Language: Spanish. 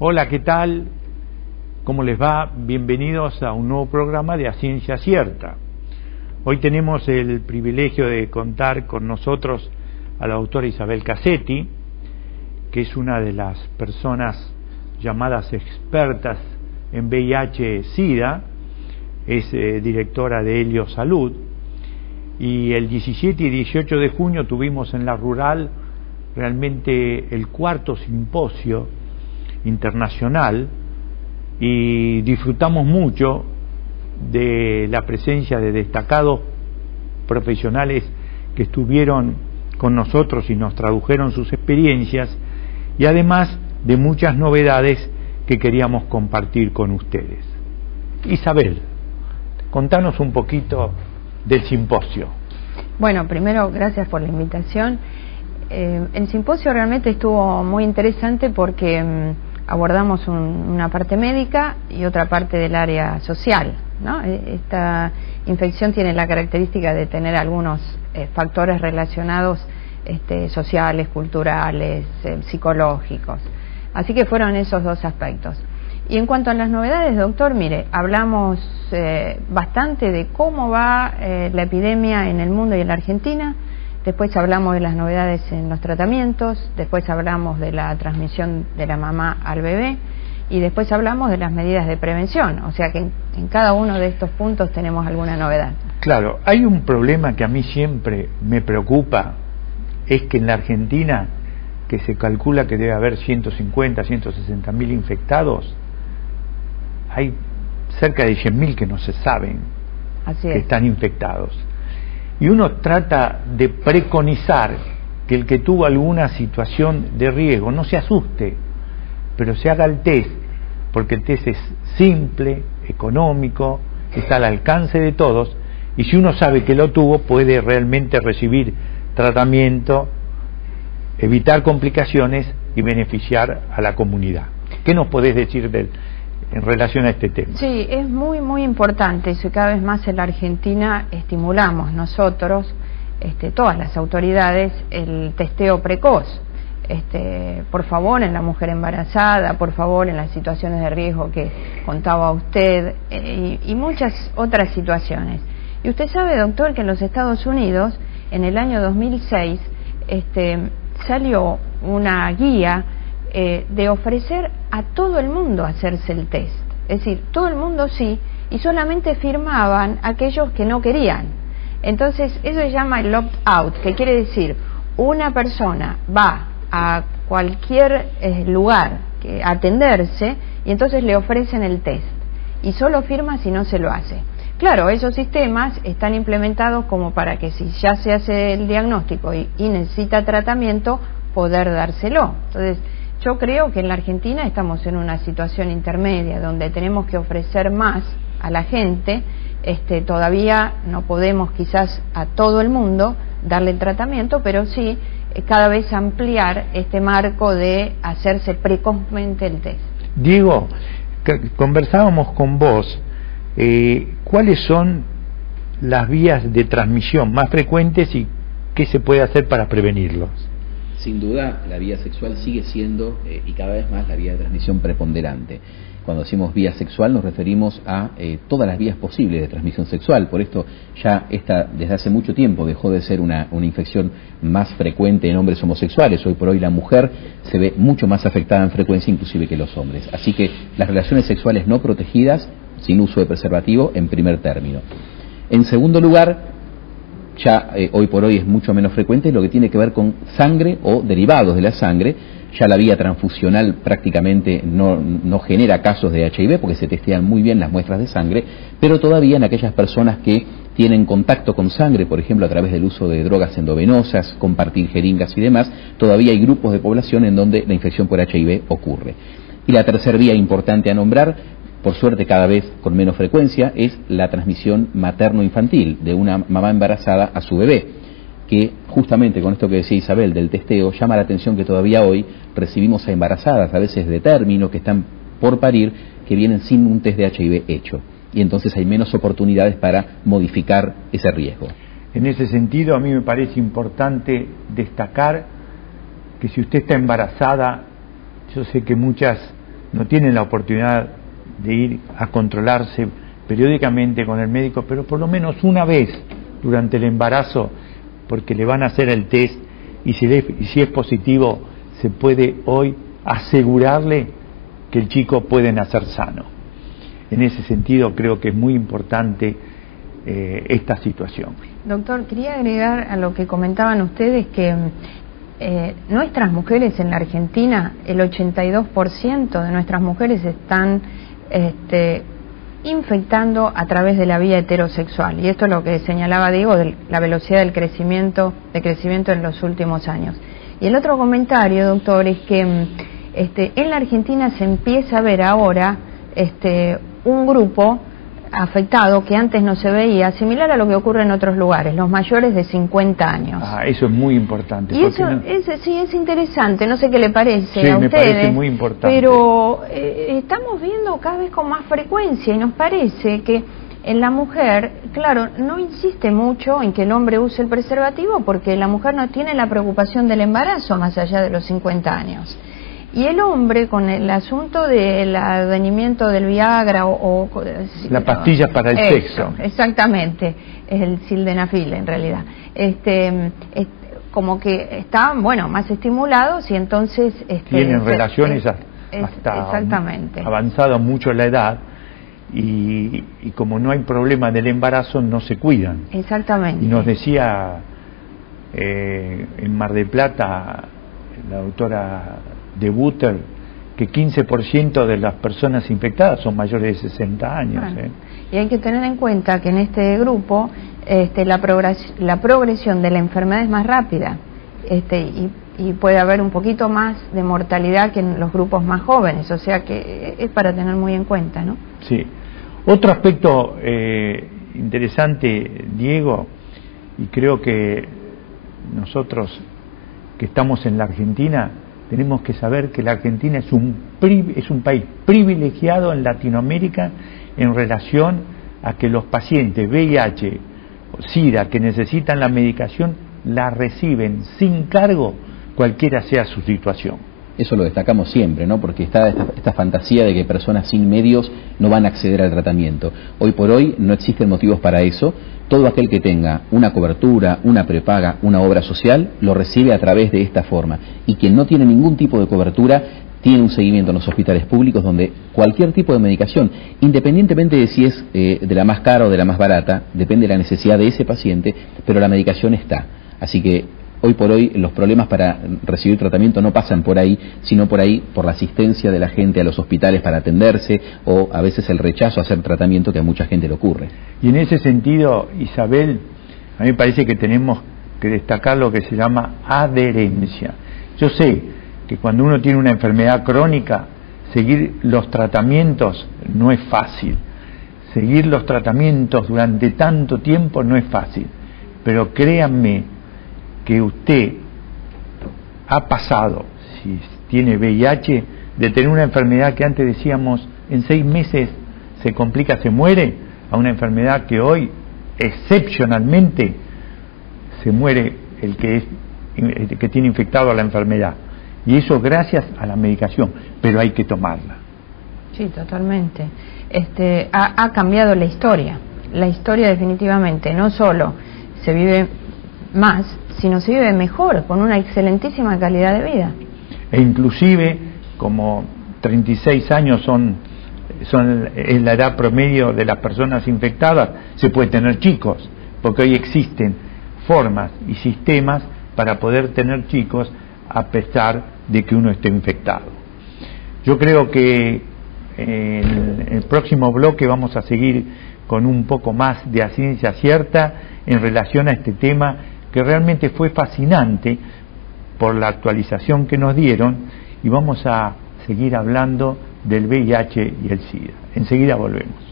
Hola, ¿qué tal? ¿Cómo les va? Bienvenidos a un nuevo programa de A Ciencia Cierta. Hoy tenemos el privilegio de contar con nosotros a la doctora Isabel Cassetti, que es una de las personas llamadas expertas en VIH-Sida, es directora de Helios Salud, y el 17 y 18 de junio tuvimos en la Rural realmente el cuarto simposio internacional y disfrutamos mucho de la presencia de destacados profesionales que estuvieron con nosotros y nos tradujeron sus experiencias, y además de muchas novedades que queríamos compartir con ustedes. Isabel, contanos un poquito del simposio. Bueno, primero, gracias por la invitación. El simposio realmente estuvo muy interesante porque abordamos una parte médica y otra parte del área social, ¿no? Esta infección tiene la característica de tener algunos factores relacionados sociales, culturales, psicológicos. Así que fueron esos dos aspectos. Y en cuanto a las novedades, doctor, mire, hablamos bastante de cómo va la epidemia en el mundo y en la Argentina. Después hablamos de las novedades en los tratamientos, después hablamos de la transmisión de la mamá al bebé y después hablamos de las medidas de prevención, o sea que en cada uno de estos puntos tenemos alguna novedad. Claro, hay un problema que a mí siempre me preocupa, es que en la Argentina, que se calcula que debe haber 150, 160 mil infectados, hay cerca de 100.000 que no se saben que están infectados. Y uno trata de preconizar que el que tuvo alguna situación de riesgo no se asuste, pero se haga el test, porque el test es simple, económico, está al alcance de todos, y si uno sabe que lo tuvo, puede realmente recibir tratamiento, evitar complicaciones y beneficiar a la comunidad. ¿Qué nos podés decir en relación a este tema? Sí, es muy importante eso, y cada vez más en la Argentina estimulamos nosotros, todas las autoridades, el testeo precoz. Por favor, en la mujer embarazada, por favor, en las situaciones de riesgo que contaba usted, y muchas otras situaciones. Y usted sabe, doctor, que en los Estados Unidos, en el año 2006, salió una guía de ofrecer a todo el mundo hacerse el test. Es decir, todo el mundo sí, y solamente firmaban aquellos que no querían. Entonces, eso se llama el opt-out, que quiere decir, una persona va a cualquier lugar a atenderse y entonces le ofrecen el test, y solo firma si no se lo hace. Claro, esos sistemas están implementados como para que si ya se hace el diagnóstico y necesita tratamiento, poder dárselo. Entonces, yo creo que en la Argentina estamos en una situación intermedia donde tenemos que ofrecer más a la gente. Todavía no podemos quizás a todo el mundo darle el tratamiento, pero sí cada vez ampliar este marco de hacerse precozmente el test. Diego, conversábamos con vos, ¿cuáles son las vías de transmisión más frecuentes y qué se puede hacer para prevenirlos? Sin duda, la vía sexual sigue siendo, y cada vez más, la vía de transmisión preponderante. Cuando decimos vía sexual nos referimos a todas las vías posibles de transmisión sexual. Por esto ya esta, desde hace mucho tiempo, dejó de ser una infección más frecuente en hombres homosexuales. Hoy por hoy la mujer se ve mucho más afectada en frecuencia inclusive que los hombres. Así que las relaciones sexuales no protegidas, sin uso de preservativo, en primer término. En segundo lugar, ya hoy por hoy es mucho menos frecuente lo que tiene que ver con sangre o derivados de la sangre. Ya la vía transfusional prácticamente no genera casos de HIV porque se testean muy bien las muestras de sangre, pero todavía en aquellas personas que tienen contacto con sangre, por ejemplo a través del uso de drogas endovenosas, compartir jeringas y demás, todavía hay grupos de población en donde la infección por HIV ocurre. Y la tercera vía importante a nombrar, por suerte cada vez con menos frecuencia, es la transmisión materno-infantil de una mamá embarazada a su bebé, que justamente con esto que decía Isabel del testeo, llama la atención que todavía hoy recibimos a embarazadas, a veces de término, que están por parir, que vienen sin un test de HIV hecho, y entonces hay menos oportunidades para modificar ese riesgo. En ese sentido, a mí me parece importante destacar que si usted está embarazada, yo sé que muchas no tienen la oportunidad de ir a controlarse periódicamente con el médico, pero por lo menos una vez durante el embarazo, porque le van a hacer el test y si es positivo se puede hoy asegurarle que el chico puede nacer sano. En ese sentido creo que es muy importante esta situación. Doctor, quería agregar a lo que comentaban ustedes que nuestras mujeres en la Argentina, el 82% de nuestras mujeres están infectando a través de la vía heterosexual, y esto es lo que señalaba Diego, de la velocidad del crecimiento en los últimos años. Y el otro comentario, doctor, es que en la Argentina se empieza a ver ahora un grupo afectado que antes no se veía, similar a lo que ocurre en otros lugares, los mayores de 50 años. Eso es muy importante. Y eso sí es interesante, no sé qué le parece a ustedes. Me parece muy importante. Pero estamos viendo cada vez con más frecuencia y nos parece que en la mujer, claro, no insiste mucho en que el hombre use el preservativo porque la mujer no tiene la preocupación del embarazo más allá de los 50 años. Y el hombre, con el asunto del advenimiento del Viagra o la pastilla para el sexo. Exactamente, es el sildenafil en realidad. Como que están, más estimulados y entonces... tienen relaciones hasta exactamente. Avanzada mucho la edad y como no hay problema del embarazo no se cuidan. Exactamente. Y nos decía en Mar del Plata la doctora de Buter que 15% de las personas infectadas son mayores de 60 años. Bueno, y hay que tener en cuenta que en este grupo la progresión de la enfermedad es más rápida y puede haber un poquito más de mortalidad que en los grupos más jóvenes, o sea que es para tener muy en cuenta, ¿no? Sí. Otro aspecto interesante, Diego, y creo que nosotros que estamos en la Argentina tenemos que saber que la Argentina es un país privilegiado en Latinoamérica en relación a que los pacientes VIH o SIDA que necesitan la medicación la reciben sin cargo, cualquiera sea su situación. Eso lo destacamos siempre, ¿no? Porque está esta fantasía de que personas sin medios no van a acceder al tratamiento. Hoy por hoy no existen motivos para eso. Todo aquel que tenga una cobertura, una prepaga, una obra social, lo recibe a través de esta forma. Y quien no tiene ningún tipo de cobertura, tiene un seguimiento en los hospitales públicos donde cualquier tipo de medicación, independientemente de si es de la más cara o de la más barata, depende de la necesidad de ese paciente, pero la medicación está. Así que hoy por hoy los problemas para recibir tratamiento no pasan por ahí, sino por la asistencia de la gente a los hospitales para atenderse o a veces el rechazo a hacer tratamiento que a mucha gente le ocurre. Y en ese sentido, Isabel, a mí me parece que tenemos que destacar lo que se llama adherencia. Yo sé que cuando uno tiene una enfermedad crónica, seguir los tratamientos no es fácil. Seguir los tratamientos durante tanto tiempo no es fácil. Pero créanme que usted ha pasado, si tiene VIH, de tener una enfermedad que antes decíamos en 6 meses se complica, se muere, a una enfermedad que hoy excepcionalmente se muere el que tiene infectado a la enfermedad. Y eso gracias a la medicación, pero hay que tomarla. Sí, totalmente. Ha cambiado la historia definitivamente. No solo se vive más, sino se vive mejor, con una excelentísima calidad de vida. E inclusive, como 36 años es la edad promedio de las personas infectadas, se puede tener chicos, porque hoy existen formas y sistemas para poder tener chicos a pesar de que uno esté infectado. Yo creo que en el próximo bloque vamos a seguir con un poco más de a ciencia cierta en relación a este tema que realmente fue fascinante por la actualización que nos dieron, y vamos a seguir hablando del VIH y el SIDA. Enseguida volvemos.